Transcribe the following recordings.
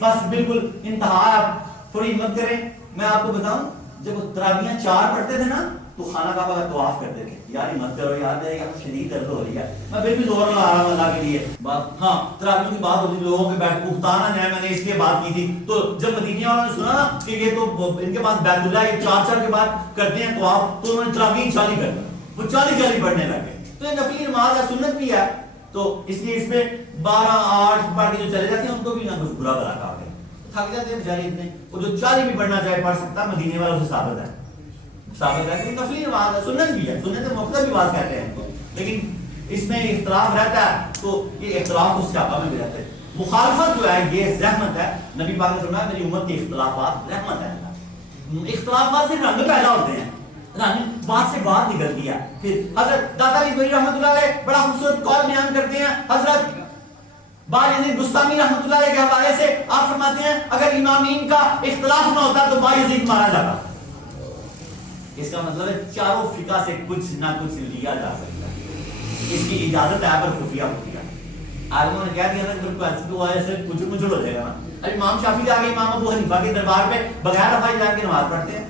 بس بالکل انتہا ہے. آپ تھوڑی ہمت کریں. میں آپ کو بتاؤں جب وہ تراویحاں 4 پڑھتے تھے نا تو خانہ کعبہ کا طواف کرتے تھے. یار ہمت کرو یار, میرے یہاں شدید درد ہو رہی ہے, میں پھر بھی زور لگا رہا ہوں اللہ کے لیے. بات ہاں تراویح کی بات ہوتی, لوگوں کے بیٹھ اکتانا جائے, میں نے اس لیے بات کی تھی. تو جب مدینہ والوں نے سنا نا کہ یہ تو ان کے پاس بیت اللہ یہ 4 کے بعد کرتے ہیں طواف, تو انہوں نے تراویح 40 کر دی, وہ 40 پڑھنے لگے. تو یہ نفلی نماز ہے, سنت بھی ہے, تو اس لیے اس میں 12-8 پڑھ کے جو چلے جاتے ہیں ان کو بھی نہ کچھ برا بلا کہا گیا, تھک جاتے ہیں بیچارے اتنے. وہ جو 40 بھی پڑھنا چاہے پڑھ سکتا, مدینے والوں سے ثابت ہے کہ نفلی نماز ہے, سنت بھی ہے, سنت مختلف بھی بات کہتے ہیں. لیکن اس میں اختلاف رہتا ہے, تو یہ اختلاف اس صحابہ میں بھی رہتے ہیں. مخالفت جو ہے یہ رحمت ہے. نبی پاک نے فرمایا میری امت کے اختلافات رحمت ہے. اختلافات سے رنگ پیدا ہوتے ہیں, بات سے بات نکلتی ہے. پھر حضرت دادا علی گوئی رحمۃ اللہ علیہ بڑا خوبصورت قول بیان کرتے ہیں. حضرت بایزید بستامی رحمۃ اللہ علیہ کے حوالے سے آپ فرماتے ہیں اگر امامین کا اختلاف نہ ہوتا تو بایزید مارا جاتا. اس کا مطلب ہے چاروں فقہ سے کچھ نہ کچھ لیا جا سکتا ہے, اس کی اجازت ہے پر خفیہ خفیہ. عالموں نے کہہ دیا نا کہ ایسے تو ایسے کچھ مچڑ ہو جائے گا نا. اب امام شافعی آگے امام ابو حنیفہ کے دربار پہ بغیر رفع جان کی نماز پڑھتے ہیں.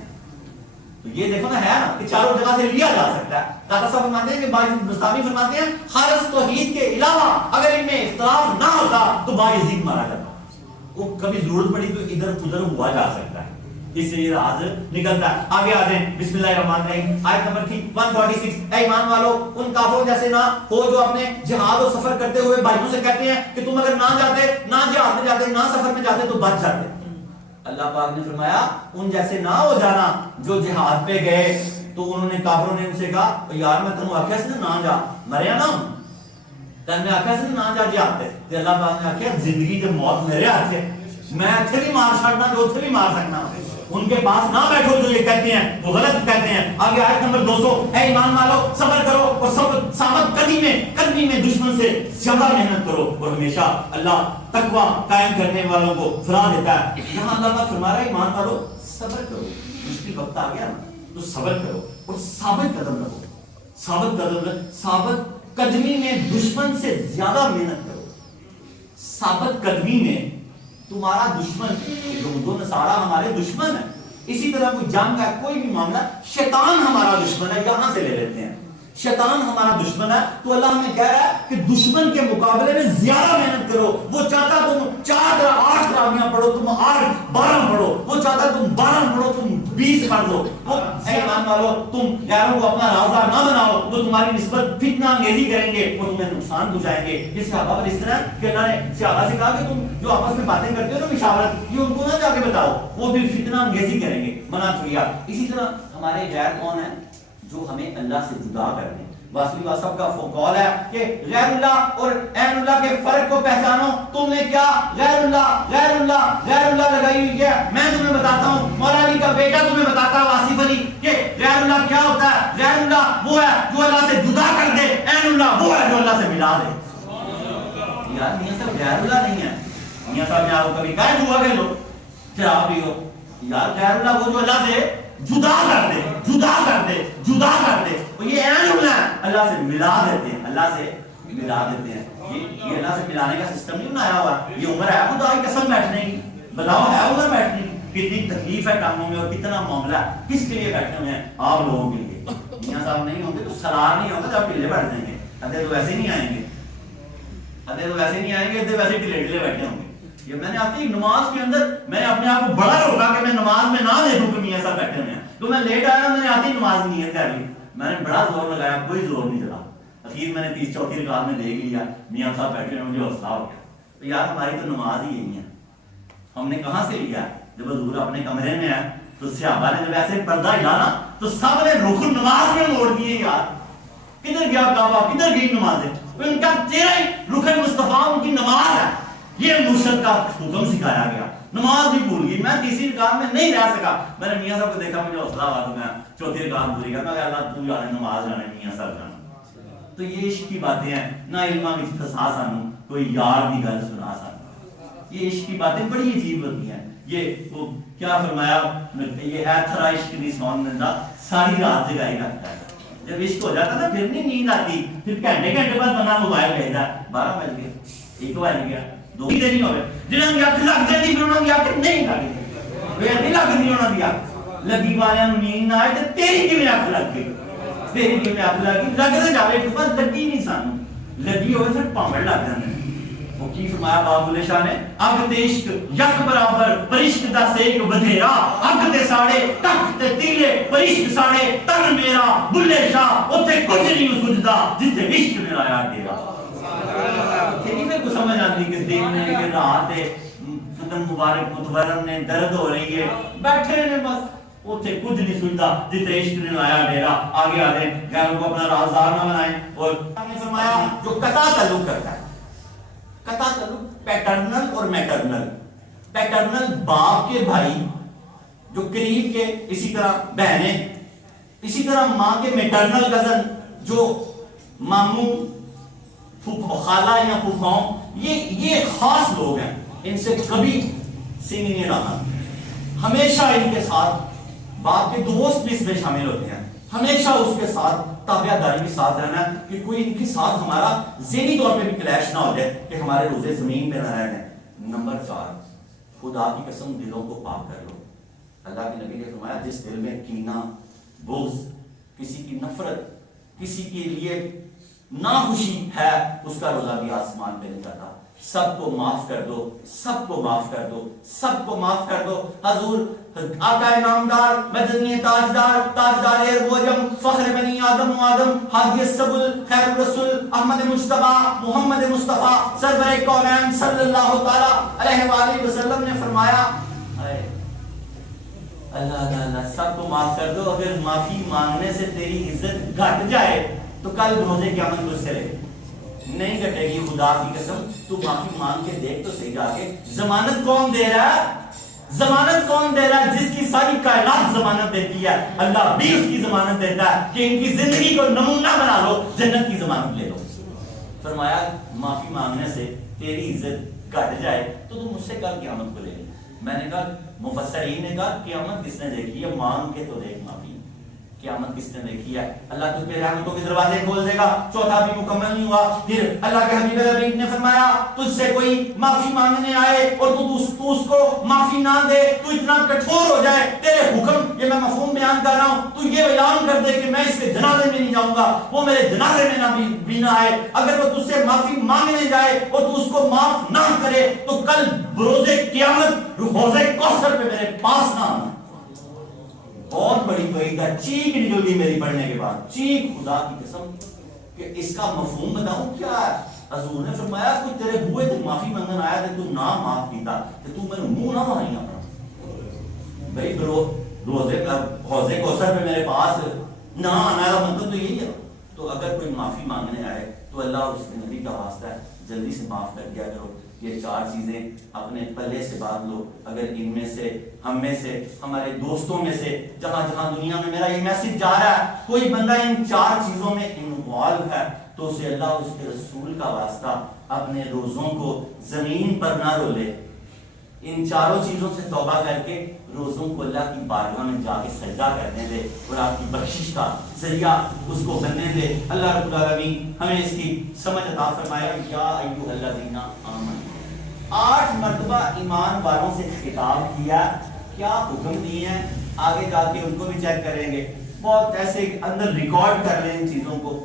تو یہ دیکھو نا ہے نا کہ چاروں جگہ سے لیا جا سکتا ہے. دادا صاحب فرماتے ہیں کہ بایزید بستامی فرماتے ہیں خالص توحید کے علاوہ اگر ان میں اختلاف نہ ہوتا تو بایزید مارا جاتا. وہ کبھی ضرورت پڑی تو ادھر ادھر ہوا جا سکتا ہے, اس سے یہ راز نکلتا ہے. آگے آ جائیں, بسم اللہ الرحمن الرحیم, آیت نمبر 146. اے ایمان والو ان کافروں جیسے نہ ہو جو اپنے جہاد و سفر کرتے ہوئے بھائیوں سے کہتے ہیں کہ تم اگر نہ جاتے, نہ جہاد میں جاتے, نہ سفر میں جاتے تو بچ جاتے. اللہ پاک نے فرمایا ان جیسے نہ ہو جانا جو جہاد پہ گئے. تو انہوں نے کافروں نے ان سے کہا یار میں تمہیں آخیا سے نہ جا, مریا نا تم نے آخیا سے نہ جا جہاد پہ. تو اللہ پاک نے آخیا زندگی جب موت میرے ہاتھ ہے, میں اتھے بھی مار چھڑنا جو اتھے بھی مار سکنا. ان کے پاس نہ بیٹھو جو یہ کہتے ہیں وہ غلط کہتے ہیں. آگے آیت نمبر 200. اے ایمان والو صبر کرو اور ثابت قدمی میں دشمن سے زیادہ محنت کرو اور ہمیشہ اللہ تقوی قائم کرنے والوں کو فرا دیتا ہے. یہاں اللہ پاک فرما رہا ہے ایمان والو صبر کرو, مشکل وقت آ گیا تو صبر کرو اور ثابت قدم رہو. ثابت قدمی میں دشمن سے زیادہ محنت کرو. ثابت قدمی میں تمہارا دشمن یہود و نصارہ ہمارے دشمن ہے. اسی طرح کوئی جنگ کا کوئی بھی معاملہ, شیطان ہمارا دشمن ہے, یہاں سے لے لیتے ہیں شیطان ہمارا دشمن ہے. تو اللہ ہمیں کہہ رہا ہے کہ دشمن کے مقابلے میں زیادہ محنت کرو. وہ چاہتا تم 8 تراویحاں پڑھو, تم 12 پڑھو. وہ چاہتا تم 12 پڑھو, تم 20 پڑھ دو. اے ایمان والو تم غیروں کو اپنا رازدار نہ بناؤ, وہ تمہاری نسبت فتنہ انگیزی کریں گے, وہ تمہیں نقصان پہنچائیں گے. یہ صحابہ پر اس طرح کہ اللہ نے صحابہ سے کہا کہ تم جو آپس میں باتیں کرتے ہو نا مشاورت, یہ ان کو نہ جا کے بتاؤ, وہ بھی فتنہ انگیزی کریں گے. منع کیا. اسی طرح ہمارے غیر کون ہیں جو ہمیں اللہ سے جدا کر دیں. واسطی صاحب کا قول ہے کہ غیر اللہ اور عین اللہ کے فرق کو پہچانو. تم نے کیا غیر اللہ لگائی ہوئی ہے. میں تمہیں بتاتا ہوں, مولا علی کا بیٹا تمہیں بتاتا ہے آصف علی کہ غیر اللہ کیا ہوتا ہے. غیر اللہ وہ ہے جو اللہ سے جدا کر دے, عین اللہ وہ ہے جو اللہ سے ملا دے. یار میاں صاحب غیر اللہ نہیں ہے. میاں صاحب نے آپ کو کبھی کہا ہوا کہ لو شراب پیو. یار غیر اللہ وہ جو اللہ سے جدا کر دے. یہ عین اللہ ہے, اللہ سے ملا دیتے ہیں. یہ اللہ سے ملانے کا سسٹم نہیں بنایا ہوا. یہ عمر ہے خدا کی قسم بیٹھنے کی, بتاؤ ہے عمر بیٹھنے کی. کتنی تکلیف ہے کاموں میں اور کتنا معاملہ ہے. کس کے لیے بیٹھے ہوئے ہیں آپ لوگوں کے لیے. میاں صاحب نہیں ہوں گے تو سلار نہیں ہوگا, جب ٹھیلے بیٹھ جائیں گے. ادھر تو ویسے نہیں آئیں گے, ادھر ویسے ٹھیلے بیٹھے ہوں گے. یہ میں نے آپ کی نماز کے اندر میں نے اپنے آپ کو بڑا روکا کہ میں نماز میں نہ دیکھوں کہ میاں صاحب بیٹھے ہوئے ہیں. تو میں لیٹ آیا, میں نے آتی نماز نیت کر لی, میں نے بڑا زور لگایا, کوئی زور نہیں چلا. اخیر میں نے 30-34 رکعت میں دیکھ لیا میاں صاحب بیٹھے ہوئے, مجھے حوصلہ ہو گیا. تو یار ہماری تو نماز ہی یہی ہے. ہم نے کہاں سے لیا؟ جب حضور اپنے کمرے میں آئے تو صحابہ نے جب ایسے پردہ ہلانا تو سب نے رخ نماز میں موڑ دیے. یار کدھر گیا کعبہ, کدھر گئی نمازیں؟ ان کا چہرہ رخ مصطفیٰ ان کی نماز ہے. یہ مرشد کا حکم سکھایا گیا. نماز بھی بھول گئی. میں تیسری رکعت میں نہیں رہ سکا. میں نے میاں صاحب کو دیکھا, مجھے حوصلہ ہوا تو میں چوتھی رکعت پوری کر. میں اللہ تو جانے نماز جانے میاں صاحب جانا. تو یہ عشق کی باتیں ہیں. نہ علماء میں فسا سانو کوئی یار دی گل سنا سانو. یہ عشق کی باتیں بڑی عجیب ہوتی ہیں. یہ وہ کیا فرمایا, یہ ہے تھرا عشق نہیں سون دندا, ساری رات جگائی رکھتا ہے. جب عشق ہو جاتا نا پھر نہیں نیند آتی. پھر گھنٹے بعد بنا موبائل بھیجا, 12 بج گئے, 1 بج گیا, دو ہی دینی ہوئے جنہوں نے اکھ لگ جاتی پھر انہوں نے اکھ نہیں لگی پھر نہیں لگ دی انہوں نے اکھ لگی والے نیند نہ آئے تو تیری کی میں اکھ لگ گئی تیری کی میں اکھ لگی لگتے جاوے تو بس لگی نہیں سانو لگی ہوئے پھر پامڑ لگ جانے وہ کی فرمایا باب بلے شاہ نے اگ تے عشق یک برابر پرشق دا سیک بدھیرا اگ تے ساڑے تک تے تیلے پرشق ساڑے تن میرا بلے شاہ اوتھے کچھ نہیں سجدا جتھے عشق میرا آیا ڈیرا تیری میں کو سمجھ آتی کہ دن نے کہ رات ہے ختم مبارک متورم نے درد ہو رہی ہے بیٹھے نے بس اوتھے کچھ نہیں سجدا جتھے عشق نے آیا ڈیرا آگے آ دیں غیروں کو اپنا رازدار نہ بنائیں اور نے فرمایا جو قطع تعلق کرتا ہے قطع تعلق پیٹرنل اور میٹرنل پیٹرنل باپ کے بھائی جو قریب کے اسی طرح بہنیں اسی طرح ماں کے میٹرنل کزن جو ماموں خالہ یا پھوپھاؤں یہ خاص لوگ ہیں ان سے کبھی سنگ نہیں رہا ہمیشہ ان کے ساتھ باپ کے دوست بھی اس میں شامل ہوتے ہیں ہمیشہ اس کے ساتھ تابعہ داری کے ساتھ رہنا ہے کہ کوئی ان کے ساتھ ہمارا ذہنی طور پہ بھی کلیش نہ ہو جائے کہ ہمارے روزے زمین پہ نہ رہ جائیں نمبر 4 خدا کی قسم دلوں کو پاک کر لو اللہ کے نبی نے فرمایا جس دل میں کینہ بغض کسی کی نفرت کسی کے لیے ناخوشی ہے اس کا روزہ بھی آسمان پہ نہیں جاتا سب کو معاف کر دو سب کو معاف کر دو سب کو معاف کر دو حضور آقا نامدار مدنی تاجدار تاجدار اربوجم فخر بنی آدم و آدم حادی السبل خیر الرسول احمد مجتبی محمد مصطفیٰ سرور کونین صلی اللہ تعالی علیہ وآلہ وسلم نے فرمایا اللہ تعالیٰ سب کو معاف کر دو اگر معافی مانگنے سے تیری عزت گھٹ جائے تو کل روزے قیامت مجھ سے لے نہیں گھٹے گی خدا کی قسم تو معافی مانگ کے دیکھ تو صحیح جا کے ضمانت کون دے رہا ہے ضمانت کون دے رہا ہے جس کی ساری کائنات ضمانت دیتی ہے اللہ بھی اس کی ضمانت دیتا ہے کہ ان کی زندگی کو نمونہ بنا لو جنت کی ضمانت لے لو فرمایا معافی مانگنے سے تیری عزت گھٹ جائے تو تم مجھ سے کل قیامت کو لے میں نے کہا مفسرین نے کہا قیامت کس نے دیکھی ہے مانگ کے تو دیکھ معافی قیامت کس نے دیکھی ہے اللہ تجھ پہ رحمتوں کے دروازے کھول دے گا چوتھا بھی مکمل نہیں ہوا پھر اللہ کے حبیب ربیع نے فرمایا تجھ سے کوئی معافی مانگنے آئے اور تو اس کو معافی نہ دے تو اتنا کٹھور ہو جائے تیرے حکم یہ میں مفہوم بیان کر رہا ہوں تو یہ اعلان کر دے کہ میں اس کے جنازے میں نہیں جاؤں گا وہ میرے جنازے میں نہ بھی نہ آئے اگر وہ تجھ سے معافی مانگنے جائے اور تو اس کو معاف نہ کرے تو کل بروز قیامت حوض کوثر پہ میرے پاس نہ آنا بہت بڑی وعید ہے چیخ نکل گئی میری پڑھنے کے بعد چیخ خدا کی قسم کہ اس کا مفہوم بتاؤں کیا ہے حضور نے فرمایا کوئی تیرے بوئے تے معافی مانگن آیا تے تو نہ معاف کیتا تے تو میرے منہ نہ ماری اپنا بھائی روزے حوض کوثر پہ میرے پاس نہ آنا کا مطلب تو یہی ہے تو اگر کوئی معافی مانگنے آئے تو اللہ اور اس کے نبی کا واسطہ ہے جلدی سے معاف کر دیا کرو یہ 4 چیزیں اپنے پلے سے باندھ لو اگر ان میں سے ہم میں سے ہمارے دوستوں میں سے جہاں جہاں دنیا میں میرا یہ میسج جا رہا ہے کوئی بندہ ان 4 چیزوں میں انوالو ہے تو اسے اللہ اور اس کے رسول کا واسطہ اپنے روزوں کو زمین پر نہ رولے ان 4 چیزوں سے توبہ کر کے روزوں کو اللہ کی بارگاہ میں جا کے سجدہ کرنے دے اور آپ کی بخشش کا ذریعہ اس کو بننے دے اللہ رب العالمین ہمیں اس کی سمجھ عطا فرمائے یا ایھا الذین آمنوا 8 مرتبہ ایمان والوں سے خطاب کیا کیا حکم دیے ہیں آگے جا کے ان کو بھی چیک کریں گے بہت ایسے اندر ریکارڈ کر لیں ان چیزوں کو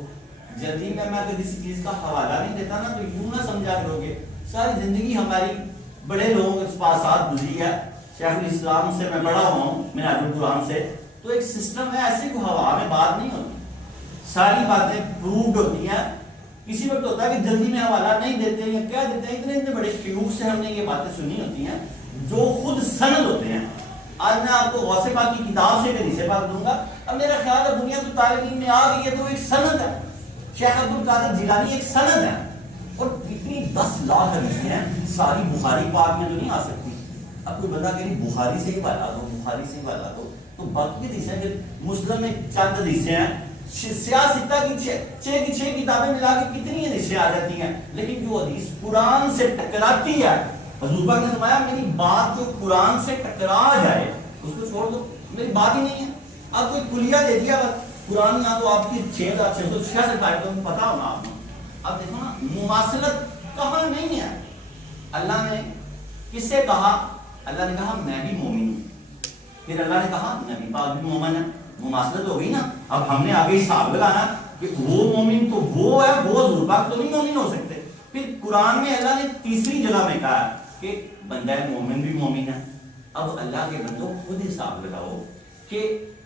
جلدی میں اگر کسی چیز کا حوالہ نہیں دیتا نا تو یوں نہ سمجھا کرو گے ساری زندگی ہماری بڑے لوگوں کے پاس ساتھ گزری ہے شیخ الاسلام سے میں بڑا ہوا ہوں منہاج القرآن سے تو ایک سسٹم ہے ایسے کوئی ہوا میں بات نہیں ہوتی ساری باتیں پروفڈ ہوتی ہیں کسی وقت ہوتا ہے کہ جلدی میں حوالہ نہیں دیتے یا کیا دیتے ہیں اتنے بڑے شیوخ سے ہم نے یہ باتیں سنی ہوتی ہیں جو خود سند ہوتے ہیں آج میں آپ کو غوث پاک کی کتاب سے حدیث پاک دوں گا اب میرا خیال ہے دنیا تو طالب علم میں آ گئی ہے تو ایک سند ہے شیخ عبد القادر جیلانی ایک سند ہے اور اتنی 10 لاکھ حدیثیں ہیں ساری بخاری پاک میں تو نہیں آ سکتی اب کوئی بندہ کہ بخاری سے ہی والا دو بخاری سے ہی والا دو تو باقی حدیثیں کہ مسلم میں چند حدیثیں ہیں سیاستہ کی 6 کتابیں ملا کے کتنی حدیثیں آ جاتی ہیں لیکن جو حدیث قرآن سے ٹکراتی ہے حضور پاک نے فرمایا میری بات جو قرآن سے ٹکرا جائے اس کو چھوڑ دو میری بات ہی نہیں ہے اب کوئی کلیہ دے دیا قرآن یہاں تو آپ کی 6666 آیتوں میں پتا ہونا آپ نے اب دیکھو نا مماثلت کہاں نہیں ہے اللہ نے کس سے کہا؟ اللہ نے کہا میں بھی مومن ہوں. پھر اللہ نے کہا نبی پاک بھی مومن ہے. مماثلت ہو گئی نا. اب ہم نے آگے حساب لگانا کہ وہ مومن تو وہ ہے, وہ حضور پاک تو نہیں مومن ہو سکتے. پھر قرآن میں اللہ نے تیسری جگہ میں کہا کہ بندہ مومن بھی مومن ہے. اب اللہ کے بندوں خود حساب لگاؤ کہ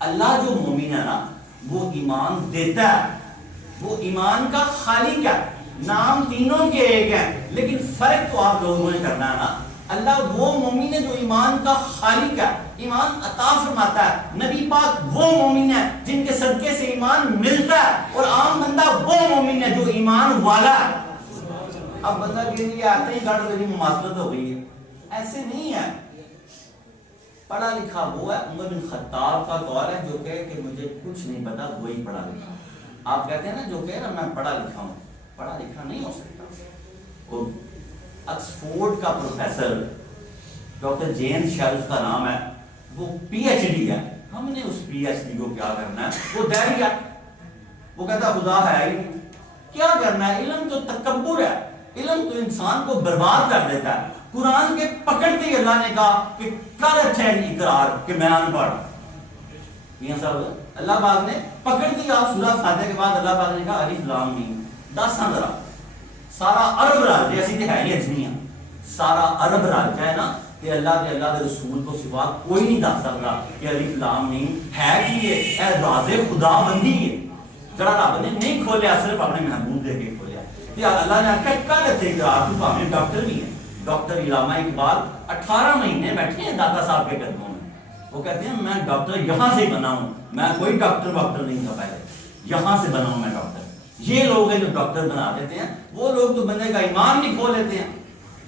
اللہ جو مومن ہے نا وہ ایمان دیتا ہے, وہ ایمان کا خالق ہے. نام تینوں کے ایک ہیں لیکن فرق تو آپ لوگوں نے کرنا ہے نا. اللہ وہ مومن ہے جو ایمان کا خالق ہے, ایمان عطا فرماتا ہے. نبی پاک وہ مومن ہے جن کے صدقے سے ایمان ملتا ہے, اور عام بندہ وہ مومن ہے جو ایمان والا ہے. اب بندہ کے لیے آتے ہی گاڑ میری مماثلت ہو گئی ہے. ایسے نہیں ہے. پڑھا لکھا وہ ہے. عمر بن خطاب کا قول ہے جو کہے کہ مجھے کچھ نہیں پتا وہی پڑھا لکھا. آپ کہتے ہیں نا جو کہہ رہا میں پڑھا لکھا ہوں, پڑھا لکھا نہیں ہو سکتا. اور آکسفورڈ کا پروفیسر ڈاکٹر جیمز شیل اس کا نام ہے, وہ پی ایچ ڈی ہے. ہم نے اس پی ایچ ڈی کو کیا کرنا ہے؟ وہ دہری ہے. وہ کہتا خدا ہے ہی نہیں. کیا کرنا ہے؟ علم تو تکبر ہے, علم تو انسان کو برباد کر دیتا ہے. قرآن کے پکڑتے ہی اللہ نے کہا کہ کر اچھا اقرار کہ میں ان پڑھ. یہ سب اللہ پاک نے پکڑ دی. آپ سورہ فاتحہ کے بعد اللہ پاک نے کہا الف لام میم. دس ذرا سارا عرب راج ایسی تو ہے نہیں اجنیاں, سارا عرب راج ہے نا کہ اللہ کے رسول کو سوا کوئی نہیں دس سکتا کہ الف لام میم ہے کہ یہ راز خدا بندی ہے. ذرا رب نے نہیں کھولیا, صرف اپنے محبوب دے کے کھولیا. یہ اللہ نے آخر کر رہے تھے آپ تو ہمیں ڈاکٹر بھی ہیں. ڈاکٹر علامہ اقبال 18 مہینے بیٹھے ہیں داتا صاحب کے قدموں میں. وہ کہتے ہیں میں ڈاکٹر یہاں سے بنا ہوں, میں کوئی ڈاکٹر نہیں تھا پہلے, یہاں سے بنا ہوں میں ڈاکٹر. یہ لوگ ہیں جو ڈاکٹر بنا دیتے ہیں. وہ لوگ تو بندے کا ایمان بھی کھول لیتے ہیں.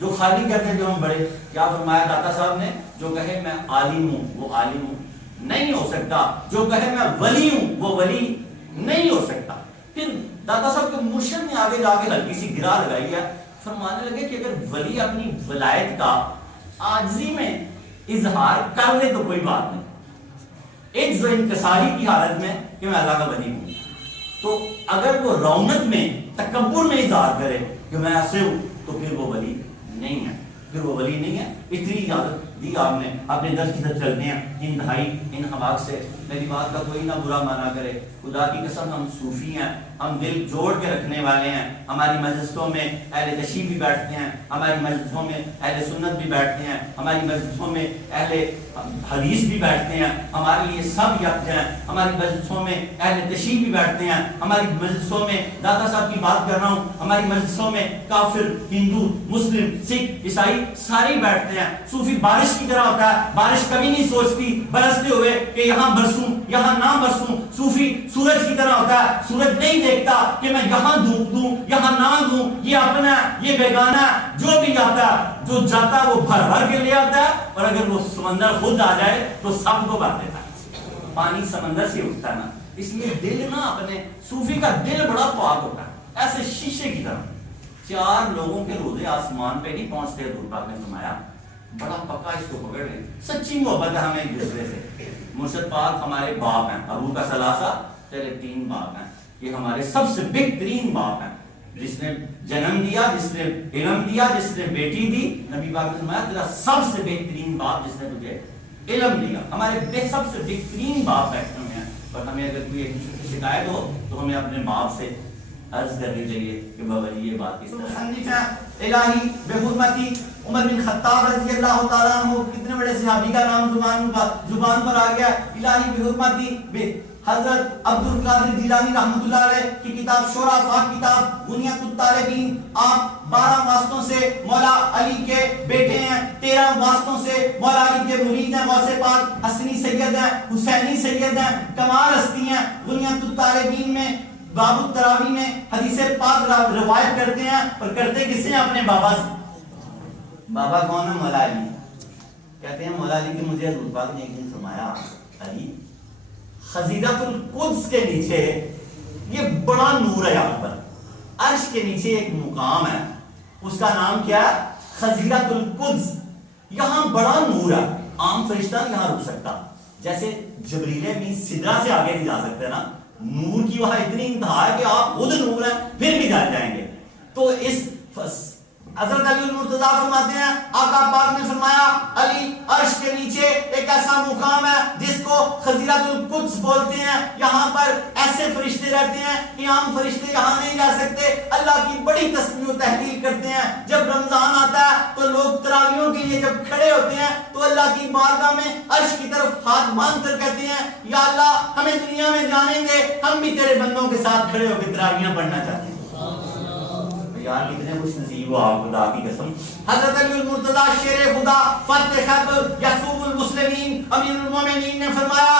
جو خالی کہتے ہیں جو ہم بڑے, کیا فرمایا داتا صاحب نے, جو کہے میں عالم ہوں وہ عالم ہوں نہیں ہو سکتا, جو کہے میں ولی ہوں وہ ولی نہیں ہو سکتا. پھر داتا صاحب کے مرشد نے آگے جا کے ہلکی سی گرا لگائی ہے. فرمانے لگے کہ اگر ولی اپنی ولایت کا عاجزی میں اظہار کر لے تو کوئی بات نہیں, ایک جو انکساری کی حالت میں کہ میں اللہ کا ولی ہوں. تو اگر وہ رونق میں تکبر میں اظہار کرے کہ میں ایسے ہوں تو پھر وہ ولی نہیں ہے, پھر وہ ولی نہیں ہے. اتنی اجازت دی آپ نے. اپنے درس کی طرف چلتے ہیں انتہائی ان حواق سے. میری بات کا کوئی نہ برا مانا کرے. خدا کی قسم ہم صوفی ہیں, ہم دل جوڑ کے رکھنے والے ہیں. ہماری مجلسوں میں اہل تشیع بھی بیٹھتے ہیں, ہماری مجلسوں میں اہل سنت بھی بیٹھتے ہیں, ہماری مجلسوں میں اہل حدیث بھی بیٹھتے ہیں. ہمارے لیے سب یک ہیں. ہماری مجلسوں میں اہل تشیع بھی بیٹھتے ہیں. ہماری مجلسوں میں داتا صاحب کی بات کر رہا ہوں, ہماری مجلسوں میں کافر, ہندو, مسلم, سکھ, عیسائی سارے بیٹھتے ہیں. صوفی بارش کی طرح ہوتا ہے, بارش کبھی نہیں سوچتی برستے ہوئے کہ یہاں برسوں یہاں نہ برسوں. صوفی سورج کی طرح ہوتا ہے, سورج نہیں دیکھتا کہ میں یہاں دھوپ دوں یہاں نہ دوں, یہ اپنا یہ بیگانہ. جو بھی جاتا جو جاتا وہ بھر بھر کے لے آتا ہے, اور اگر وہ سمندر خود آ جائے تو سب کو بھر دیتا ہے. پانی سمندر سے اٹھتا ہے نا, اس لیے دل نہ اپنے صوفی کا دل بڑا پاک ہوتا ہے, ایسے شیشے کی طرح. 4 لوگوں کے روزے آسمان پہ نہیں پہنچتے. حضور پاک نے فرمایا بڑا پکا اس کو پکڑ لیں. سچی محبت ہے ہمیں ایک دوسرے سے. مرشد پاک ہمارے باپ ہیں, ابو کا ثلاثہ تیرے 3 باپ ہیں. یہ ہمارے سب سے بہترین باپ ہیں, جس نے جنم دیا, جس نے علم دیا, جس نے بیٹی دی. نبی پاک نے فرمایا تیرا سب سے بہترین باپ جس نے تجھے علم دیا. ہمارے سب سے بہترین باپ بیٹھے ہوئے ہیں. اور ہمیں اگر کوئی ایک دوسرے سے شکایت ہو تو ہمیں اپنے باپ سے عرض کرنی چاہیے کہ بابا جی یہ بات کس طرح. الہی بے حرمتی عمر بن خطاب رضی اللہ تعالیٰ عنہ, کتنے بڑے صحابی کا نام زبان پر آ گیا. الہی بے حرمتی حضرت عبد القادر جیلانی رحمۃ اللہ علیہ کی کتاب شعراء کتاب بنیاد الطالبین. آپ 12 واسطوں سے مولا علی کے بیٹے ہیں, 13 واسطوں سے مولا علی کے مرید ہیں. غوث پاک حسنی سید ہیں, حسینی سید ہیں, کمال ہستی ہیں. بنیاد الطالبین میں باب التراوی میں حدیث پاک روایت کرتے ہیں, اور کرتے کس سے؟ اپنے بابا سے. بابا کون ہے؟ مولا علی. کہتے ہیں مولا علی کہ مجھے حضور پاک نے ایک دن فرمایا علی خزیرۃ القدس کے نیچے یہ بڑا نور ہے, یہاں پر عرش کے نیچے ایک مقام ہے, اس کا نام کیا ہے؟ خزیرۃ القدس. یہاں بڑا نور ہے, عام فرشتہ یہاں رک سکتا, جیسے جبریل امین سدرہ سے آگے نہیں جا سکتے نا. نور کی وہاں اتنی انتہا ہے کہ آپ خود نور ہیں پھر بھی جائیں گے. تو اس حضرت علی المرتضیٰ فرماتے ہیں آقا پاک نے فرمایا علی عرش کے نیچے ایک ایسا مقام ہے جس کو خزیرۃ القدس بولتے ہیں، یہاں پر ایسے فرشتے رہتے ہیں کہ عام فرشتے یہاں نہیں رہ سکتے، اللہ کی بڑی تسبیح و تحلیل کرتے ہیں۔ جب رمضان آتا ہے تو لوگ تراویحوں کے لیے جب کھڑے ہوتے ہیں تو اللہ کی بارگاہ میں عرش کی طرف ہاتھ باندھ کر کہتے ہیں یا اللہ ہمیں دنیا میں جانے دے، ہم بھی تیرے بندوں کے ساتھ کھڑے ہو کے تراویحاں پڑھنا چاہتے ہیں۔ یار کتنے خوش نصیب ہو آپ، خدا کی قسم۔ حضرت علی المرتضیٰ شیر خدا فتح خیبر یسوع المسلمین امیر المومنین نے فرمایا،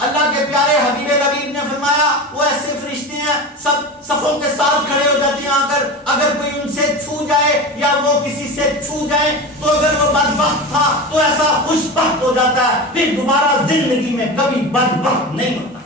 اللہ کے پیارے حبیب لبیب نے فرمایا وہ ایسے فرشتے ہیں سب صفوں کے ساتھ کھڑے ہو جاتے ہیں، اگر کوئی ان سے چھو جائے یا وہ کسی سے چھو جائے تو اگر وہ بدبخت تھا تو ایسا خوش بخت ہو جاتا ہے، پھر دوبارہ زندگی میں کبھی بدبخت نہیں ہوتا۔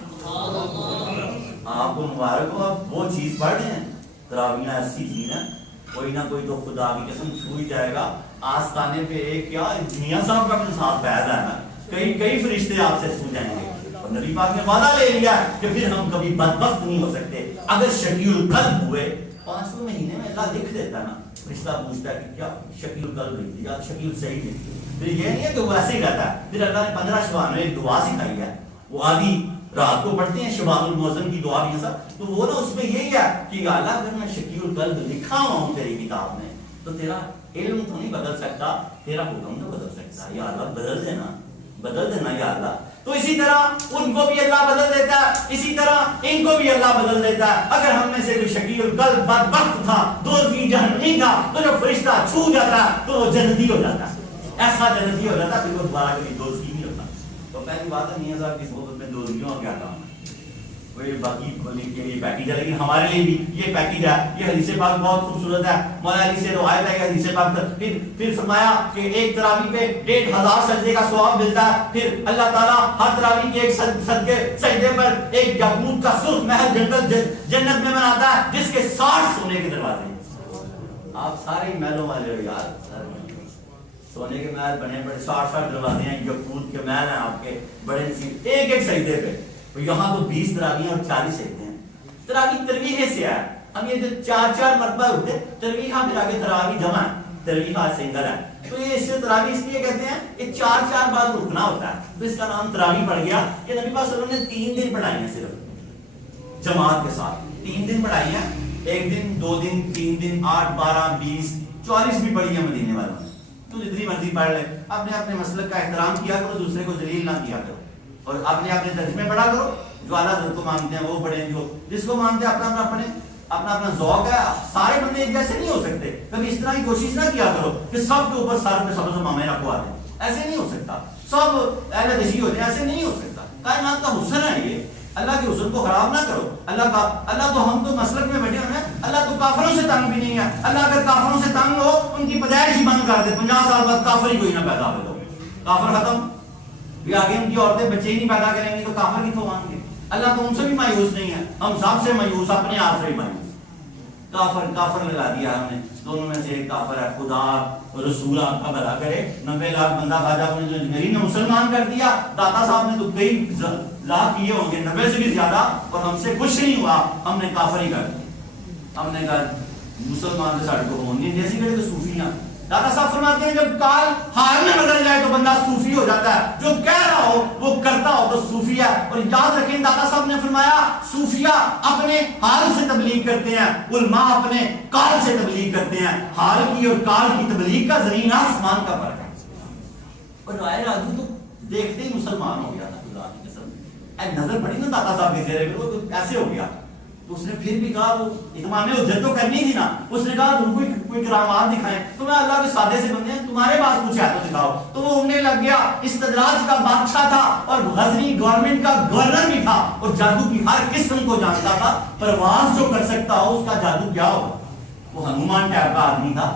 آپ کو مبارک ہو، آپ وہ چیز پڑھ رہے ہیں، تراویحاں ایسی چیز ہیں کوئی نہ کوئی تو خدا کی قسم چھو ہی جائے گا۔ آستانے پہ ایک کیا میاں صاحب کا بھی ساتھ فیض ہے نا، کئی فرشتے آپ سے چھو جائیں گے، اور نبی پاک نے وعدہ لے لیا کہ پھر ہم کبھی بدبخت نہیں ہو سکتے۔ اگر شقی القلب ہوئے 5ویں مہینے میں اللہ لکھ دیتا نا، فرشتہ پوچھتا ہے کہ کیا شقی القلب لکھ دیا، شقی الصحیح لکھ دیا، پھر یہ نہیں ہے کہ وہ ایسے ہی رہتا ہے۔ پھر اللہ نے 15 شعبان میں ایک دعا سکھائی ہے، وہ آدھی رات کو پڑھتے ہیں شبان المعظم کی دعا بھی سب، تو وہ نا اس میں یہی ہے کہ اللہ اگر میں شقی القلب لکھا ہوا ہوں تیری کتاب میں تو تیرا علم تو نہیں بدل سکتا، تیرا حکم تو بدل سکتا ہے، یا اللہ بدل دینا یا اللہ۔ تو اسی طرح ان کو بھی اللہ بدل دیتا ہے، اسی طرح ان کو بھی اللہ بدل دیتا ہے۔ اگر ہم میں سے کوئی شقی القلب بدبخت تھا، دوزخی جہنمی تھا، تو جب فرشتہ چھو جاتا ہے تو وہ جنتی ہو جاتا ہے، ایسا جنتی ہو جاتا ہے، پھر وہ دوبارہ کبھی دوزخی نہیں ہوتا۔ تو پہلی بات ہے میاں صاحب کی صحبت میں دوزخیوں کا کیا کام ہے، کوئی باقی کھولنے کے لیے پیکیج ہے، لیکن ہمارے لیے بھی یہ پیکیج ہے۔ یہ حدیث پاک بہت خوبصورت ہے، مولا علی سے روایت ہے یہ حدیث پاک۔ پھر فرمایا کہ ایک تراویح پہ 1500 سجدے کا ثواب ملتا ہے، پھر اللہ تعالیٰ ہر تراویح کے ایک سجدے پر ایک یاقوت کا سرخ محل جنت میں بناتا ہے جس کے 60 سونے کے دروازے ہیں۔ آپ سارے محلوں والے ہو یار، سونے کے محل بنے بڑے 60 دروازے ہیں، یاقوت کے محل ہیں آپ کے بڑے نصیب، ایک سجدے پہ۔ یہاں تو 20 تراویح اور 40 سجدے ہیں۔ تراویح ترویح سے ہے، ہم یہ جو 4 مرتبہ ہوتے تراویح، پھر آگے تراویح جمع ہے، تراویح سنگل ہے، تو یہ اس سے تراویح اس لیے کہتے ہیں کہ 4 بار رکنا ہوتا ہے، تو اس کا نام تراویح پڑ گیا۔ کہ نبی پاک صلی اللہ علیہ وسلم نے 3 دن پڑھائی ہیں صرف جماعت کے ساتھ، 3 دن پڑھائی ہیں، 1 دن 2 دن 3 دن 8 12 20 44 بھی پڑھی ہیں مدینے والوں نے۔ تو جتنی مرضی پڑھ لے، اپنے مسلک کا احترام کیا کرو، دوسرے کو ذلیل نہ کیا کرو، اور اپنے ترجمے پڑھا کرو، جو اعلیٰ حضرت کو مانتے ہیں وہ پڑھیں، جو جس کو مانتے ہیں اپنا پڑھیں، اپنا ذوق ہے۔ سارے بندے ایک جیسے نہیں ہو سکتے، کبھی اس طرح کی کوشش نہ کیا کرو کہ سب کے اوپر سر پہ سب سے مامے رکھوا دیں، ایسے نہیں ہو سکتا، سب اہل دشی ہو جائیں، ایسے نہیں ہو سکتا۔ کائنات کا حسن ہے یہ، اللہ کے حسن کو خراب نہ کرو۔ اللہ تو ہم تو مسلک میں بیٹھے ہوئے ہیں، اللہ تو کافروں سے تنگ بھی نہیں ہے۔ اللہ اگر کافروں سے تنگ ہو ان کی پیدائش ہی بند کر دے، 50 سال بعد کافر ہی کوئی نہ پیدا ہو، کافر ختم، بھی آگے ان کی عورتیں بچے ہی نہیں پیدا کریں گی تو کافر کی تو آئیں گے۔ اللہ تو ان سے بھی مایوس نہیں ہے، ہم سب سے مایوس، اپنے آپ سے ہی مایوس۔ کافر لگا دیا ہم نے، دونوں میں سے ایک کافر ہے، خدا رسول آپ کا بھلا کرے۔ 90 لاکھ بندہ خواجہ نے مسلمان کر دیا، داتا صاحب نے تو کئی لاکھ کیے ہوں گے، 90 سے بھی زیادہ، اور ہم سے کچھ نہیں ہوا، ہم نے کافر ہی کر دیا۔ ہم نے کہا مسلمان سے ساڑھے کو ہونی جیسی کرے تو صوفی نہ۔ داتا صاحب فرماتے ہیں جب کال حال میں بدل جائے تو بندہ صوفی ہو جاتا ہے، جو کہہ رہا ہو وہ کرتا ہو تو صوفی ہے۔ اور یاد رکھیں داتا صاحب نے فرمایا صوفیہ اپنے حال سے تبلیغ کرتے ہیں، علماء اپنے کال سے تبلیغ کرتے ہیں۔ حال کی اور کال کی تبلیغ کا زمین آسمان کا فرق ہے۔ اور رائے راجو تو دیکھتے ہی مسلمان ہو گیا تھا، خدا کی قسم، نظر پڑی نا داتا صاحب کے چہرے پہ، وہ تو ایسے ہو گیا۔ تو اس نے پھر بھی کہا، وہ اتمام حجت تو کرنی تھی نا، اس نے کہا تم کوئی کرامات دکھائیں، تو میں اللہ کے سادے سے بندے ہیں، تمہارے پاس کچھ ہے تو دکھاؤ۔ تو وہ اڑنے لگ گیا، استدراج کا بادشاہ تھا اور غزنی گورنمنٹ کا گورنر بھی تھا، اور جادو کی ہر قسم کو جانتا تھا۔ پرواز جو کر سکتا ہو اس کا جادو کیا ہوگا، وہ ہنومان ٹائپ کا آدمی تھا،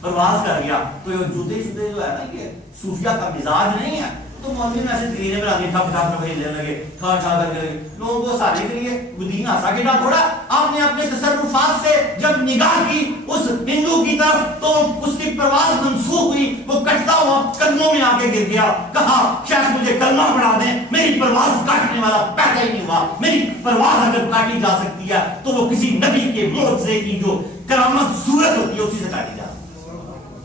پرواز کر گیا۔ تو یہ جوتے شوتے جو ہے نا یہ صوفیہ کا مزاج نہیں ہے، تو مولوی میں ایسے تقریریں بنا دی، ٹھپ ٹھپ لینے لگے، ٹھا ٹھا کر کے لوگوں کو سارے کے لیے دین آسا کے ڈال تھوڑا۔ آپ نے اپنے تصرفات سے جب نگاہ کی اس ہندو کی طرف تو اس کی پرواز منسوخ ہوئی، وہ کٹتا ہوا قدموں میں آ کے گر گیا، کہا شیخ مجھے کلمہ پڑھا دیں، میری پرواز کاٹنے والا پیدا ہی نہیں ہوا، میری پرواز اگر کاٹی جا سکتی ہے تو وہ کسی نبی کے معجزے کی جو کرامت صورت ہوتی ہے اسی سے کاٹی جا سکتی ہے۔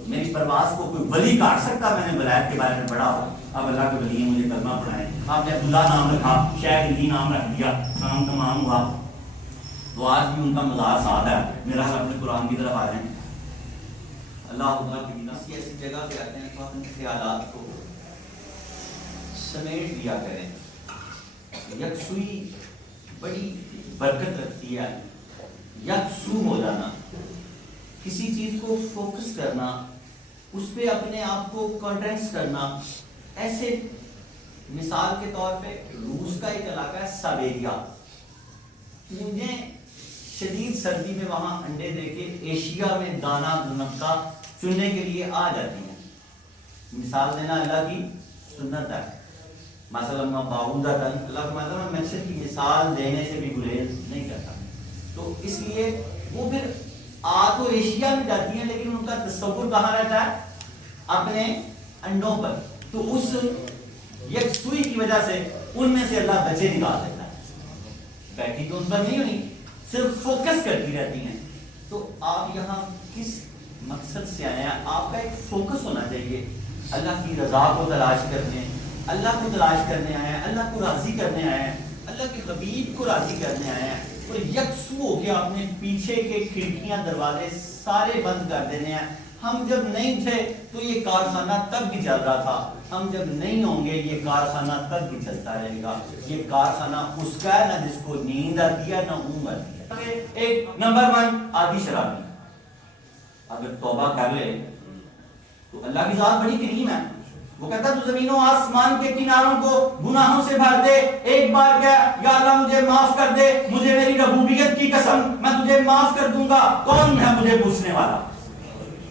میری پرواز کو کوئی ولی کاٹ سکتا؟ میں نے ولایت کے بارے میں پڑھا ہوا، اب اللہ کے ولی ہیں، مجھے کلمہ پڑھائیں، آپ نے عبداللہ نام رکھا، شیخ علی نام رکھ دیا، کام تمام ہوا، تو آج بھی ان کا مزار ساتھ ہے، میرا حال اپنے قرآن کی طرف آ جائیں۔ اللہ تعالیٰ کی ایسی ایسی جگہ پہ آتے ہیں کہ اپنے خیالات کو سمیٹ لیا کریں۔ یکسوئی بڑی برکت رکھتی ہے، یکسو ہو جانا، کسی چیز کو فوکس کرنا، اس پہ اپنے آپ کو کانٹینس کرنا۔ ایسے مثال کے طور پہ روس کا ایک علاقہ ہے سائبیریا، انہیں شدید سردی میں وہاں انڈے دے کے ایشیا میں دانہ نقطہ چننے کے لیے آ جاتی ہیں۔ مثال دینا اللہ کی سنت ہے، مثلا میں باعودتاً اللہ فرماتا ہے میں مقصد کی مثال دینے سے بھی گریز نہیں کرتا۔ تو اس لیے وہ پھر آ تو ایشیا میں جاتی ہیں، لیکن ان کا تصور کہاں رہتا ہے؟ اپنے انڈوں پر۔ تو اس یکسوئی کی وجہ سے ان میں سے اللہ بچے نکال دیتا ہے، بیٹھی تو ان پر نہیں ہونی، صرف فوکس کرتی رہتی ہیں۔ تو آپ یہاں کس مقصد سے آئے ہیں؟ آپ کا ایک فوکس ہونا چاہیے، اللہ کی رضا کو تلاش کرنے، اللہ کو تلاش کرنے آئے ہیں، اللہ کو راضی کرنے آئے ہیں، اللہ کے حبیب کو راضی کرنے آئے ہیں، اور یکسو ہو کے اپنے پیچھے کے کھڑکیاں دروازے سارے بند کر دینے ہیں۔ ہم جب نہیں تھے تو یہ کارخانہ تب بھی چل رہا تھا، ہم جب نہیں ہوں گے یہ کارخانہ تب بھی چلتا رہے گا۔ یہ کارخانہ اس کا ہے نہ جس کو نیند آتی ہے نہ اونگ آتی ہے۔ ایک نمبر 1 عادی شرابی اگر توبہ کر لے تو اللہ کی ذات بڑی کریم ہے، وہ کہتا ہے تو زمین و آسمان کے کناروں کو گناہوں سے بھر دے، ایک بار کہہ یا اللہ مجھے معاف کر دے، مجھے میری ربوبیت کی قسم میں تجھے معاف کر دوں گا، کون ہے مجھے پوچھنے والا؟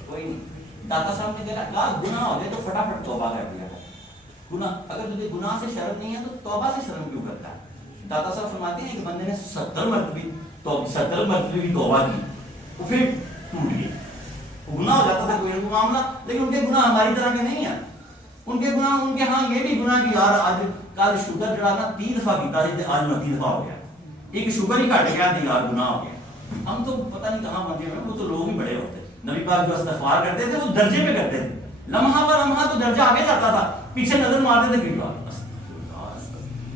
کوئی نہیں۔ داتا صاحب نے کہا گناہ ہو گئے تو فٹافٹ توبہ کر دیا گناہ، اگر تجھے گناہ سے شرم نہیں ہے تو توبہ سے شرم کیوں کرتا ہے؟ داتا صاحب فرماتے ہیں کہ بندے نے 70 مرتبہ بھی توبہ کی، وہ پھر ٹوٹ گئی، گناہ ہو جاتا تھا کوئی نہ معاملہ، لیکن ان کے گناہ ہماری طرح کے نہیں ہیں۔ ان کے گناہ، ان کے ہاں یہ بھی گناہ کہ یار آج کل شوگر چڑھانا 3 دفعہ پیتا تھا، آج 29 دفعہ ہو گیا، ایک شوگر ہی کٹ گیا تو یار گناہ ہو گیا۔ ہم تو پتہ نہیں کہاں پہنچے ہوئے، وہ تو لوگ ہی بڑے ہوتے۔ نبی پاک جو استغفار کرتے تھے وہ درجے پہ کرتے تھے، لمحہ پر لمحہ تو درجہ آگے جاتا تھا، پیچھے نظر مارتے تھے کہ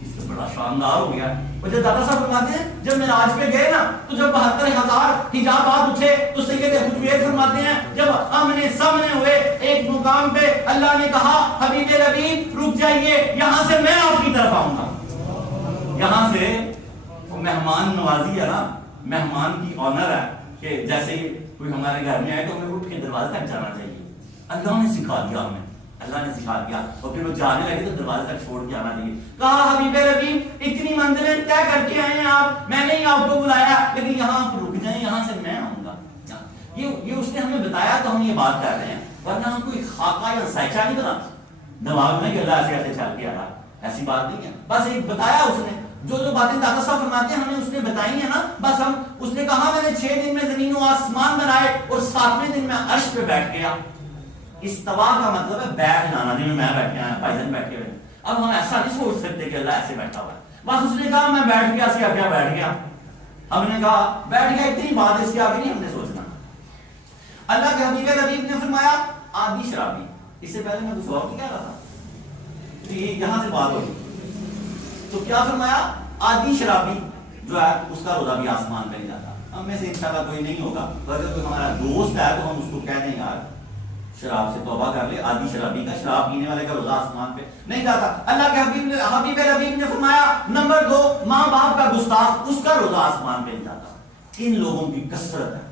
اس سے بڑا شاندار ہو گیا۔ اور جب دادا صاحب فرماتے ہیں جب معراج پہ گئے نا تو جب 72,000 حجابات اٹھے تو سید حجویر فرماتے ہیں جب آمنے سامنے ہوئے ایک مقام پہ اللہ نے کہا حبیب ربیب رک جائیے، یہاں سے میں آپ کی طرف آؤں گا۔ یہاں سے وہ مہمان نوازی ہے نا، مہمان کی آنر ہے کہ جیسے کوئی ہمارے گھر میں آئے تو ہمیں اٹھ کے دروازے تک جانا چاہیے۔ اللہ نے سکھا دیا ہمیں، اللہ نے سکھا دیا، اور پھر وہ جانے لگے تو دروازے تک چھوڑ کے آنا چاہیے۔ کہا حبیب ربیب اتنی منزلیں طے کر کے آئے ہیں آپ، میں نے ہی آپ کو بلایا، لیکن یہاں آپ رک جائیں، یہاں سے میں آؤں گا۔ یہ اس نے ہمیں بتایا تو ہم یہ بات کر رہے ہیں، ورنہ ہم کوئی خاکہ یا سائچہ نہیں بناتے دماغ میں کہ اللہ ایسے ایسے چل کے آ رہا، ایسی بات نہیں ہے۔ بس ایک بتایا اس نے، جو باتیں دادا صاحب فرماتے ہیں ہمیں اس نے بتائی ہیں نا، بس ہم اس نے کہا میں نے 6 دن میں زمین و آسمان بنائے اور 7ویں دن میں عرش پہ بیٹھ گیا۔ استوا کا مطلب ہے بیٹھ جانا، نہیں میں بیٹھے ہیں بھائی جان بیٹھے ہوئے۔ اب ہم ایسا نہیں سوچ سکتے کہ اللہ ایسے بیٹھا ہوا ہے، بس اس نے کہا میں بیٹھ گیا، سے کیا بیٹھ گیا، ہم نے کہا بیٹھ گیا، اتنی بات اس کے آگے نہیں ہم نے سوچنا۔ اللہ کے حبیب نبی نے فرمایا عادی شرابی، اس سے پہلے میں کچھ اور کہہ رہا تھا، یہاں سے بات ہوئی تو کیا فرمایا عادی شرابی جو ہے اس کا روزہ بھی آسمان پہ نہیں جاتا۔ ہم میں سے انشاءاللہ کوئی نہیں ہوگا، اگر کوئی ہمارا دوست ہے تو ہم اس کو کہہ دیں یار شراب سے توبہ کر لے، عادی شرابی کا، شراب پینے والے کا روزہ آسمان پہ نہیں جاتا۔ اللہ کے حبیب ربیب نے فرمایا نمبر 2 ماں باپ کا گستاخ، اس کا روزہ آسمان پہ نہیں جاتا۔ ان لوگوں کی کثرت ہے،